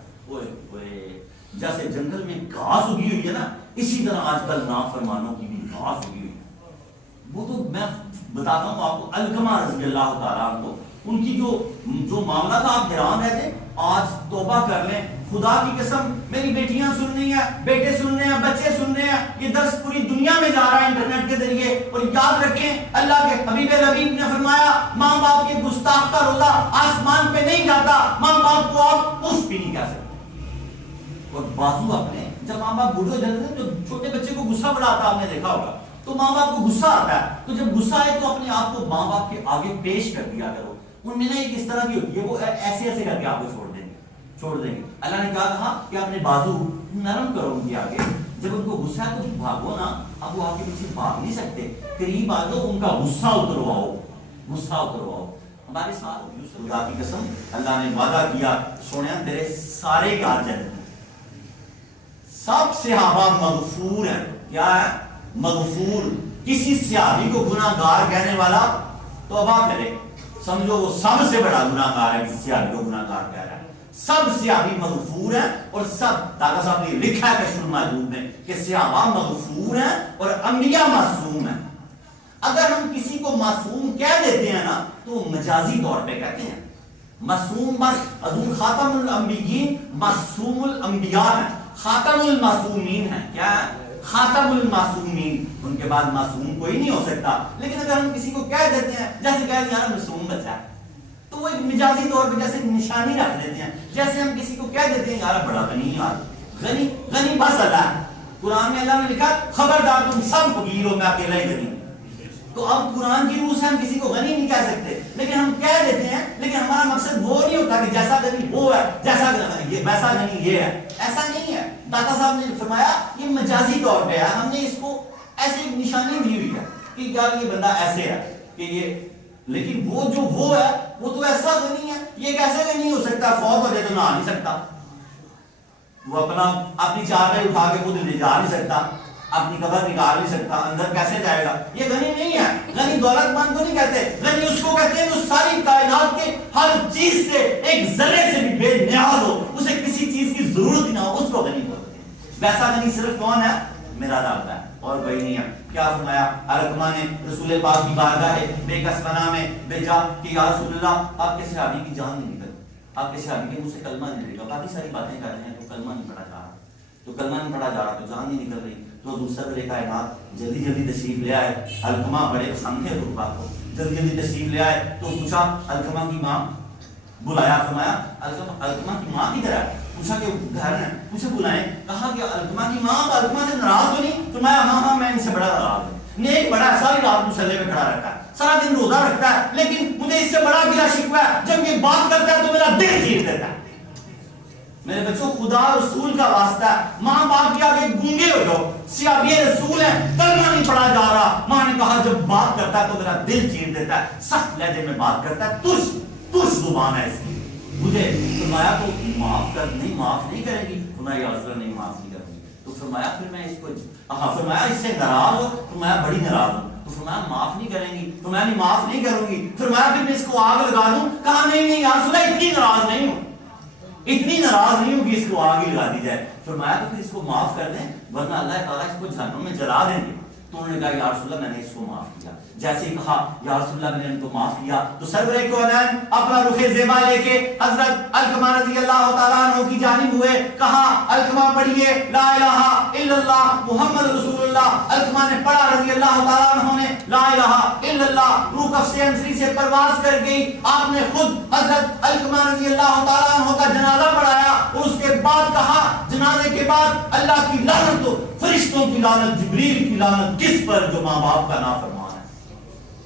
جیسے جنگل میں گھاس اگی ہوئی ہے نا، اسی طرح آج کل نافرمانوں کی بھی گھاس اگی ہوئی ہے۔ وہ تو میں بتاتا ہوں آپ کو، علقمہ رضی اللہ تعالیٰ عنہ کو ان کی جو معاملہ تھا آپ حیران رہتے۔ آج توبہ کر لیں، خدا کی قسم میری بیٹیاں سننی ہیں، بیٹے سننے ہیں، بچے سننے ہیں، یہ درس پوری دنیا میں جا رہا ہے انٹرنیٹ کے ذریعے۔ اور یاد رکھیں اللہ کے حبیب ربیب نے فرمایا ماں باپ کے گستاخ کا روزہ آسمان پہ نہیں جاتا، ماں باپ کو آپ اف بھی نہیں کہہ سکتے۔ اور بازو اپنے جب ماں باپ بوڑھے ہو جاتے ہیں تو چھوٹے بچے کو غصہ بڑا آتا، آپ نے دیکھا ہوگا، تو ماں باپ کو غصہ آتا ہے، تو جب غصہ آئے تو اپنے آپ کو ماں باپ کے آگے پیش کر دیا کرو۔ ان میں ایک اس طرح کی ہوتی ہے، وہ ایسے ایسے کر کے آپ کو چھوڑ دیں گے۔ اللہ نے کہا کہ اپنے بازو نرم کرو ان کے آگے، جب ان کو غصہ ہے تو بھاگو نا. اب وہ آپ کے پیچھے بھاگ نہیں سکتے, قریب آ جاؤ, ان کا غصہ اترواؤ, غصہ اترواؤ. ہمارے ساتھ یوسف, خدا کی قسم اللہ نے وعدہ کیا, سونے تیرے سارے کار جنت میں, سب صحابہ مغفور ہیں. کیا ہے؟ مغفور. کسی صحابی کو گناہ گار کہنے والا توبہ کرے, سمجھو وہ سب سے بڑا گناہ گار ہے. کسی صحابی کو گناہ گار کہہ رہا ہے, سب صحابی مغفور ہیں. اور سب دادا صاحب نے لکھا ہے کشف المعدود میں کہ صحابہ مغفور ہیں اور انبیاء معصوم ہیں. اگر ہم کسی کو معصوم کہہ دیتے ہیں نا تو مجازی طور پہ کہتے ہیں. معصوم بس حضور خاتم الانبیین معصوم الانبیاء ہیں, خاتم المعصومین ہیں. کیا ہے؟ خاتم المعصومین. ان کے بعد معصوم کوئی نہیں ہو سکتا. لیکن اگر ہم کسی کو کہہ دیتے ہیں, جیسے کہہ دیا معصوم بچہ ہے, تو وہ ایک مجازی طور پہ جیسے نشانی رکھ دیتے ہیں. جیسے ہم کسی کو کہہ دیتے ہیں یار بڑا غنی یار, غنی غنی بس اللہ ہے. قرآن میں اللہ نے لکھا خبردار تم سب فقیر ہو, میں اکیلا ہی غنی. تو اب قرآن کی روح سے ہم کسی کو غنی نہیں کہہ سکتے, لیکن ہم کہہ دیتے ہیں. لیکن ہمارا مقصد وہ نہیں ہوتا کہ جیسا غنی وہ ہے, جیسا غنی یہ, ویسا غنی یہ ہے. ایسا نہیں ہے. داتا صاحب نے فرمایا یہ مجازی طور پہ ہے, ہم نے اس کو ایسے ایک نشانی دی ہوئی ہے کہ یار یہ بندہ ایسے ہے کہ یہ, لیکن وہ جو وہ ہے وہ تو ایسا غنی ہے. یہ کیسے غنی ہو سکتا؟ فوت ہو جائے تو نہ آ نہیں سکتا, وہ اپنی چادر اٹھا کے خود لے جا نہیں سکتا, اپنی قبر نکال نہیں سکتا, اندر کیسے جائے گا؟ یہ غنی نہیں ہے. غنی دولت مند کو نہیں کہتے, غنی اس کو کہتے ہیں جو ساری کائنات کے ہر چیز سے ایک ذرے سے بھی بے نیاز ہو, اسے کسی چیز کی ضرورت ہی نہ ہو, اس کو غنی بولتے ہیں. ویسا غنی صرف کون ہے؟ میرا رب ہے اور کوئی نہیں ہے. کیا فرمایا علقمہ نے رسول پاک کی بارگاہ بے کس بنا میں بھیجا کہ یا رسول اللہ آپ کے صحابی کی جان نہیں نکل, آپ کے صحابی کے منہ سے کلمہ نہیں نکلے گا. باقی ساری باتیں کر رہے ہیں تو کلمہ نہیں پڑھا جا رہا, تو کلمہ نہیں پڑھا جا رہا, تو جان نہیں نکل رہی. تو حضور صدر کائنات جلدی جلدی تشریف لے آئے. علقمہ بڑے پسند تھے حضور پاک کو, جلدی جلدی تشریف لے آئے. تو پوچھا علقمہ کی ماں, بلایا, فرمایا علقمہ کی ماں کدھر ہے؟ پوچھا کہ گھر ہے. پوچھا بلائیں, کہا کہ علقمہ کی ماں. تو علقمہ سے ناراض تو نہیں؟ فرمایا ہاں ہاں میں ان سے بڑا ناراض ہوں. نیک بڑا ہے, ساری رات مصلی پہ کھڑا رہتا ہے, سارا دن روزہ رکھتا ہے, لیکن مجھے اس سے بڑا گلا شکوہ ہے, جب یہ بات کرتا ہے تو میرا دل چیر دیتا ہے. میرے بچوں خدا رسول کا واسطہ ہے, ماں باپ کے آگے گونگے ہو جاؤ. صحابی رسول ہے, کلمہ نہیں پڑھا جا رہا. ماں نے کہا جب بات کرتا ہے تو میرا دل چیر دیتا ہے, سخت لہجے میں بات کرتا ہے, تش زبان ہے اس کی. مجھے فرمایا تو معاف نہیں کرے گی. فرمایا یا رسول اللہ نہیں معاف نہیں کروں گی. تو فرمایا پھر میں اس کو فرمایا اس سے ناراض ہو؟ فرمایا بڑی ناراض ہوں. تو فرمایا معاف نہیں کریں گی؟ فرمایا نہیں معاف نہیں کروں گی. فرمایا پھر میں اس کو آگ لگا دوں؟ کہا نہیں یا رسول اللہ اتنی ناراض نہیں ہوں, اتنی ناراض نہیں ہوں کہ اس کو آگ لگا دی جائے. فرمایا تو پھر اس کو معاف کر دیں ورنہ اللہ تعالیٰ اس کو جہنم میں جلا دیں گے. تو انہوں نے کہا یا رسول اللہ میں نے اس کو معاف کیا. جیسے ہی کہا یا رسول اللہ میں نے ان کو معاف کیا تو سرور کونین اپنا رخ زیبا لے کے حضرت علقمہ رضی اللہ تعالیٰ عنہ کی جانب ہوئے. کہا علقمہ پڑھیے لا الہ الا اللہ محمد رسول اللہ. علقمہ نے پڑھا رضی اللہ تعالیٰ عنہ نے لا الہ الا اللہ. روح کف انصری سے پرواز کر گئی. آپ نے خود حضرت علقمہ رضی اللہ تعالیٰ عنہ کا جنازہ پڑھایا اور اس کے بعد کہا جنازے کے بعد اللہ کی لعنت, فرشتوں کی لعنت, جبریل کی لعنت کس پر جو ماں باپ کا نافرمان ہے.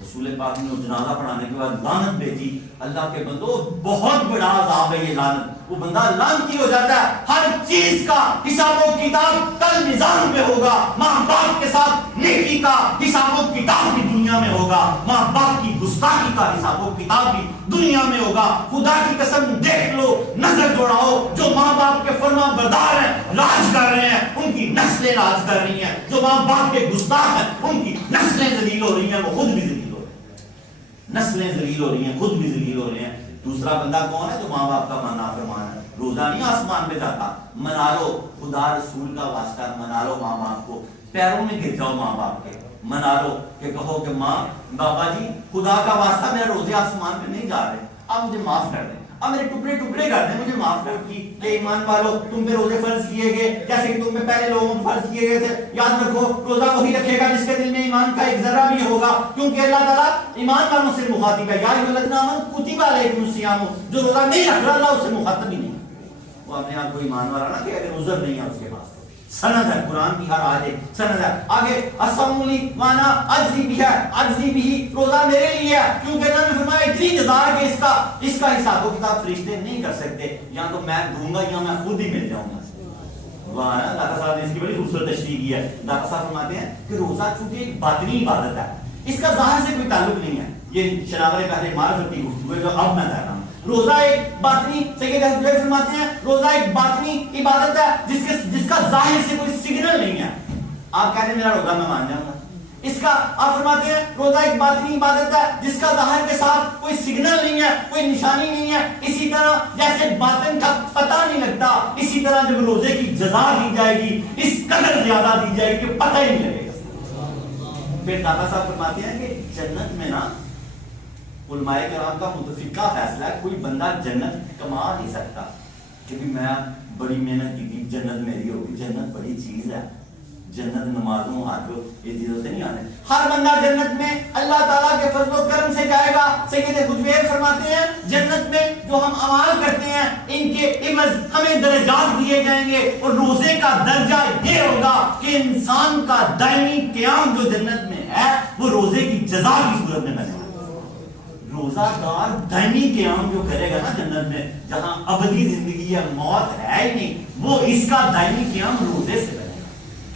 رسول پاک نے جنازہ پڑھانے کے بعد لعنت بھیجی. اللہ کے بندو بہت بڑا عذاب ہے یہ لعنت. وہ بندہ لعنتی ہو جاتا ہے. ہر چیز کا حساب و کتاب کل میزان پہ ہوگا. ماں باپ کے ساتھ نیکی کا حساب و کتاب بھی دنیا میں ہوگا, ماں باپ کی گستاخی کا حساب و کتاب بھی دنیا میں ہوگا. خدا کی قسم دیکھ لو, نظر دوڑاؤ, جو ماں باپ کے فرما بردار ہیں راج کر رہے ہیں ان کی نسلیں راج کر رہی ہیں. جو ماں باپ کے گستاخ ہیں ان کی نسلیں ذلیل ہو رہی ہیں, وہ خود بھی ذلیل ہو رہی ہیں. نسلیں ذلیل ہو رہی ہیں, خود بھی ذلیل ہو رہے ہیں. دوسرا بندہ کون ہے جو ماں باپ کا نافرمان ہے؟ روزہ نہیں آسمان پہ جاتا. منا لو خدا رسول کا واسطہ, منا لو ماں باپ کو, پیروں میں گر جاؤ ماں باپ کے, منا لو کہ کہو کہ ماں بابا جی خدا کا واسطہ میرے روزے آسمان پہ نہیں جا رہے, آپ مجھے معاف کر دیں, اب میرے ٹکڑے ٹکڑے کر دیں, مجھے معاف کر دی. اے ایمان والو تم پہ روزے فرض کیے گئے جیسے کہ تم پہ پہلے لوگوں کو فرض کیے گئے تھے. یاد رکھو روزہ وہی رکھے گا جس کے دل میں ایمان کا ایک ذرہ بھی ہوگا, کیونکہ اللہ تعالیٰ ایمان والوں سے مخاطب ہے. یا ایھا الذین آمنوا کتب علیکم الصیام, جو روزہ نہیں رکھ رہا اللہ اس سے مخاطب ہی نہیں. وہ اپنے آپ کو ایمان والا نہ کہ اگر عذر نہیں ہے اس کے پاس. سند ہے قرآن کی ہر آیت سند ہے. آگے الصوم لی وانا اجزی بھی ہے, اجزی بھی روزہ میرے لیے ہے, کیونکہ انہوں نے فرمایا اتنی جزا ہے کہ اس کا حساب و کتاب فرشتے نہیں کر سکتے. یا تو میں دوں گا یا میں خود ہی مل جاؤں گا. واہ، داتا صاحب نے اس کی بڑی خوبصورت تشریح کی ہے. داتا صاحب فرماتے ہیں کہ روزہ چونکہ ایک باطنی عبادت ہے، اس کا ظاہر سے کوئی تعلق نہیں ہے. یہ شناور پہلے معرفتی گفتگو ہے جو اب میں کہہ رہا ہوں. روزہ ایک باطنی، سید احمد فرماتے ہیں روزہ ایک باطنی عبادت ہے جس کا ظاہر سے کوئی سگنل نہیں ہے. آپ کہتے ہیں میرا روزہ میں مان جاؤں گا، اس کا آپ فرماتے ہیں روزہ ایک باطنی عبادت ہے جس کا ظاہر کے ساتھ کوئی سگنل نہیں ہے، کوئی نشانی نہیں ہے. اسی طرح جیسے باطن کا پتہ نہیں لگتا، اسی طرح جب روزے کی جزا دی جائے گی اس قدر زیادہ دی جائے گی کہ پتہ ہی نہیں لگے گا. پھر داتا صاحب فرماتے ہیں کہ جنت میں نا علماء کرام کا متفقہ فیصلہ ہے، کوئی بندہ جنت کما نہیں سکتا کہ میں بڑی محنت کی تھی جنت میری ہوگی. جنت بڑی چیز ہے، جنت نمازوں حاجوں یہ چیزوں سے نہیں آنے. ہر بندہ جنت میں اللہ تعالیٰ کے فضل و کرم سے جائے گا. سید حجویر فرماتے ہیں جنت میں جو ہم اعمال کرتے ہیں ان کے عوض ہمیں درجات دیے جائیں گے، اور روزے کا درجہ یہ ہوگا کہ انسان کا دائمی قیام جو جنت میں ہے وہ روزے کی جزا کی صورت میں بنے گا. روزہ دار دائمی قیام جو کرے گا نا جنت میں، جہاں ابدی زندگی ہے، موت ہے ہی نہیں، وہ اس کا دائمی قیام روزے سے بنے گا.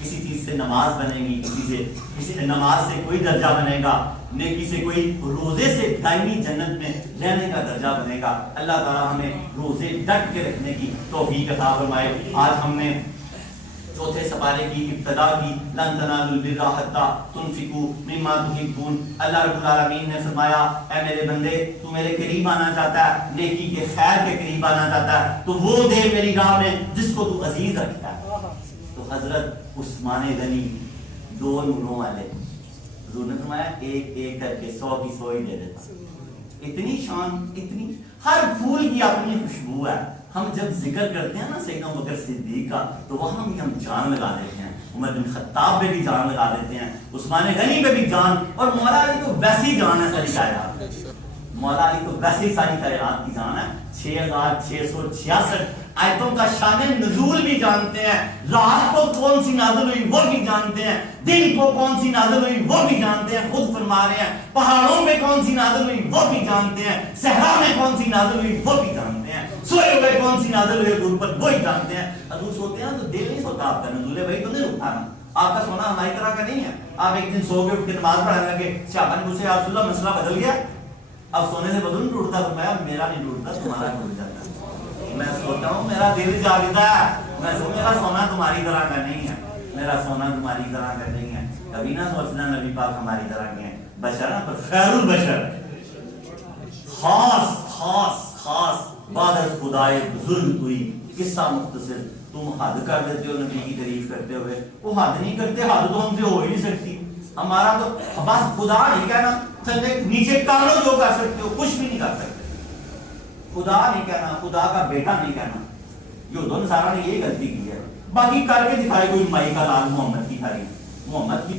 کسی چیز سے نماز بنے گی، کسی نماز سے کوئی درجہ بنے گا، نیکی سے کوئی، روزے سے دائمی جنت میں رہنے کا درجہ بنے گا. اللہ تعالیٰ ہمیں روزے ڈٹ کے رکھنے کی توفیق عطا فرمائے. آج ہم نے چوتھے سپارے کی ابتدا کی، لن تنالوا البر حتی تنفقوا مما تحبون. اللہ رب العالمین نے فرمایا اے میرے بندے تو میرے قریب آنا چاہتا ہے، نیکی کے خیر کے قریب آنا چاہتا ہے تو وہ دے میری راہ میں جس کو تو عزیز رکھتا ہے. تو حضرت عثمان غنی دو نوروں والے، حضور نے فرمایا ایک ایک کر کے 100 کی 100 ہی دے دیتا. اتنی شان، اتنی، ہر پھول کی اپنی خوشبو ہے. ہم جب ذکر کرتے ہیں نا سیدنا بکر صدیق کا تو وہاں بھی ہم جان لگا دیتے ہیں، عمر بن خطاب پہ بھی جان لگا دیتے ہیں، عثمان غنی پہ بھی جان، اور مولا علی تو ویسی جان ہے ساری کائنات. مولا علی تو ویسی ساری کائنات کی جان ہے. 6666 آیتوں کا شان نزول بھی جانتے ہیں، رات کو کون سی نازل ہوئی وہ بھی جانتے ہیں، دن کو کون سی نازل ہوئی وہ بھی جانتے ہیں. خود فرما رہے ہیں پہاڑوں میں کون سی نازل ہوئی وہ بھی جانتے ہیں، صحرا میں کون سی نازل ہوئی وہ بھی جانتے ہیں، سوئے ہوئے کون سی نازل ہوئی حضور پر وہی جانتے ہیں. حضور سوتے ہیں تو دل نہیں سوتا آپ کا، نزول بھائی تو نہیں اٹھانا. آپ کا سونا ہماری طرح کا نہیں ہے. آپ ایک دن سو کے اٹھ کے نماز پڑھنے لگے، صحابہ نے پوچھا یا رسول اللہ مسئلہ بدل گیا؟ اب سونے سے بدل نہیں ٹوٹتا. فرمایا میرا نہیں ٹوٹتا، تمہارا ٹوٹ جاتا ہے. میں سوتا ہوں میرا دل جاگتا ہے، میرا سونا تمہاری طرح کا نہیں ہے، میرا سونا تمہاری طرح کا نہیں ہے. کبھی نہ سوچنا نبی پاک ہماری طرح کے ہیں، بشر نا پر خیر البشر، خاص خاص خاص بعد از خدائے بزرگ ہوئی. قصہ مختصر، تم حد کر دیتے ہو نبی کی تعریف کرتے ہوئے، وہ حد نہیں کرتے، حد تو ہم سے ہو ہی نہیں سکتی. ہمارا تو بس خدا نہیں کہنا، تھلے نیچے کارو جو کر سکتے ہو، کچھ بھی نہیں کر سکتے. خدا نہیں کہنا، خدا کا بیٹا نہیں کہنا. یہود و نصارہ نے یہ غلطی کی ہے. باقی کر کے دکھائے کوئی مائی کا لال محمد کی تعریف. محمد کی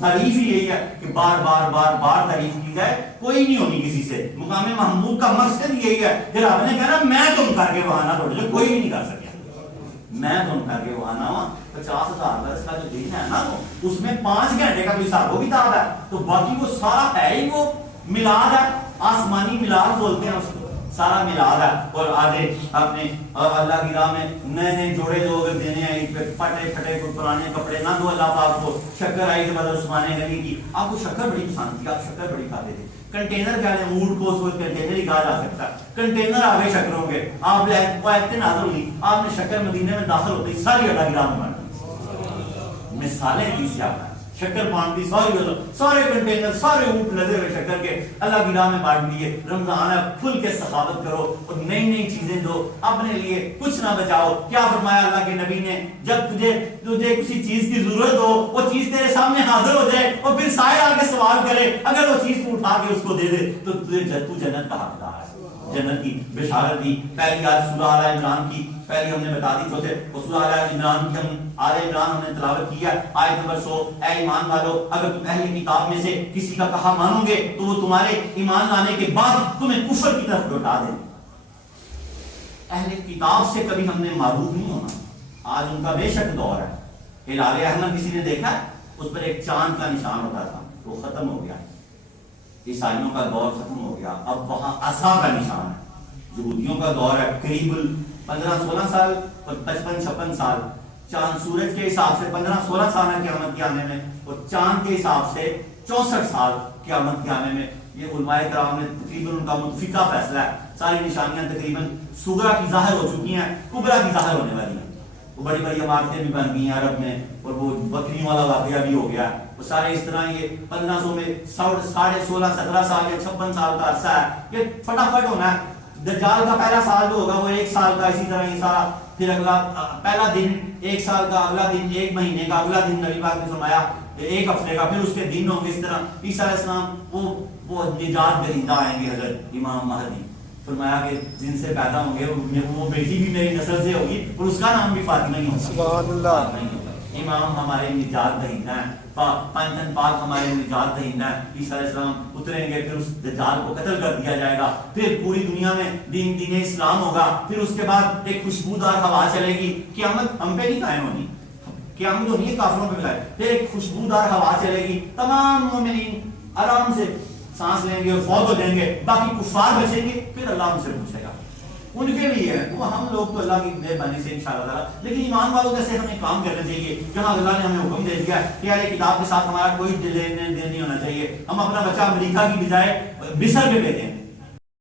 تعریف ہی یہی ہے کہ بار بار بار بار تعریف کی جائے، کوئی نہیں ہونی کسی سے. مقام محمود کا مقصد یہی ہے کہ رب نے کہنا میں تم کر کے وہاں نہ توڑ جو، کوئی بھی نہیں کر سکے. میں تم کر کے وہاں نہ ہوا. 50,000 برس کا جو دن ہے نا تو اس میں 5 گھنٹے کا بھی حساب و کتاب ہے، تو باقی وہ سارا ہے ہی وہ میلاد ہے. آسمانی میلاد بولتے ہیں اس کو، سارا میلاد ہے. اور آگے اپنے اللہ کی راہ میں نئے نئے جوڑے لوگ دینے ہیں، پھٹے پھٹے پرانے کپڑے نہ دو اللہ پاک کو. شکر آئی جب عثمان غنی کی، آپ کو شکر بڑی پسند تھی، آپ شکر بڑی کھاتے تھے. کنٹینر کہہ لیں، اونٹ کو اس کو کنٹینر ہی کہا جا سکتا ہے. کنٹینر آگے شکروں کے، آپ آیتیں نازل ہوئی، آپ نے شکر مدینے میں داخل ہوتی ساری اللہ کی راہ میں بانٹی. مثالیں دی سے آپ شکر بانٹتی سارے کنٹینر، سارے اونٹ لدے ہوئے شکر کے اللہ کی راہ میں بانٹ دیے. رمضان ہے، کھل کے سخاوت کرو اور نئی نئی چیزیں دو، اپنے لیے کچھ نہ بچاؤ. کیا فرمایا اللہ کے نبی نے؟ جب تجھے کسی چیز کی ضرورت ہو، وہ چیز تیرے سامنے حاضر ہو جائے اور پھر سائے آ کے سوال کرے، اگر وہ چیز تو اٹھا کے اس کو دے دے تو تو جنت کا حقدار ہے. جنت کی بشارت دی. پہلی آیت سورہ آل عمران کی پہلی ہم نے بتا دی، چوتھے سورہ آل عمران کی آل عمران ہم نے تلاوت کی ہے. آیت نمبر 100، اے ایمان والو اگر تم اہل کتاب میں سے کسی کا کہا مانو گے تو وہ تمہارے ایمان لانے کے بعد تمہیں کفر کی طرف لوٹا دیں. اہل کتاب سے کبھی ہم نے معروف نہیں ہونا. آج ان کا بے شک دور ہے. ہلال احمر کسی نے دیکھا؟ اس پر ایک چاند کا نشان ہوتا تھا، وہ ختم ہو گیا. عیسائیوں کا دور ختم ہو گیا، اب وہاں عصا کا نشان ہے. یہودیوں کا دور ہے، قریب 15-16 سال اور 55-56 سال چاند سورج کے حساب سے 15-16 سال ہے قیامت کے آنے میں، اور چاند کے حساب سے 64 سال قیامت کے آنے میں. یہ علماء کرام نے تقریباً ان کا متفقہ فیصلہ ہے. ساری نشانیاں تقریباً صغرا کی ظاہر ہو چکی ہیں، کبرا کی ظاہر ہونے والی ہیں. وہ بڑی بڑی عمارتیں بھی بن گئی ہیں عرب میں، اور وہ بکریوں والا واقعہ بھی ہو گیا. وہ سارے اس طرح یہ 1500 میں 16.5-17 سال یا 56 سال کا عرصہ ہے، یہ فٹافٹ ہونا ہے. دجال کا پہلا سال جو ہوگا وہ 1 سال کا، اسی طرح یہ سارا. پھر اگلا پہلا دن 1 سال کا، اگلا دن 1 مہینے کا، اگلا دن نبی پاک نے فرمایا 1 ہفتے کا، پھر اس کے دن ہوں گے. اس طرح عیسیٰ علیہ السلام وہ نجات دہندہ آئیں گے حضرت امام مہدی. فرمایا کہ جن سے پیدا ہوں گے وہ بیٹی بھی میری نسل سے ہوگی، اور اس کا نام بھی فاطمہ ہی ہوگا. سبحان اللہ. امام ہمارے نجات دہندہ ہیں، پانچن پاک ہمارے نجات دہندہ ہیں. عیسیٰ علیہ السلام اتریں گے، پھر اس دجال کو قتل کر دیا جائے گا، پھر پوری دنیا میں دین اسلام ہوگا. پھر اس کے بعد ایک خوشبودار ہوا چلے گی. قیامت ہم پہ نہیں قائم ہونی، قیامت ہونی ہے کافروں پہ ملائے. پھر ایک خوشبودار ہوا چلے گی، تمام مومنین آرام سے سانس لیں گے اور فوت ہو جائیں گے. باقی کفار بچیں گے، پھر اللہ ان سے پوچھے گا. ان کے لیے ہے وہ، ہم لوگ تو اللہ کی مہربانی سے انشاءاللہ تعالیٰ. لیکن ایمان والوں جیسے ہمیں کام کرنا چاہیے. جہاں اللہ نے ہمیں حکم دے دیا ہے کہ یار کتاب کے ساتھ ہمارا کوئی دین نہیں ہونا چاہیے، ہم اپنا بچہ امریکہ کی بجائے مصر پہ بھیجیں.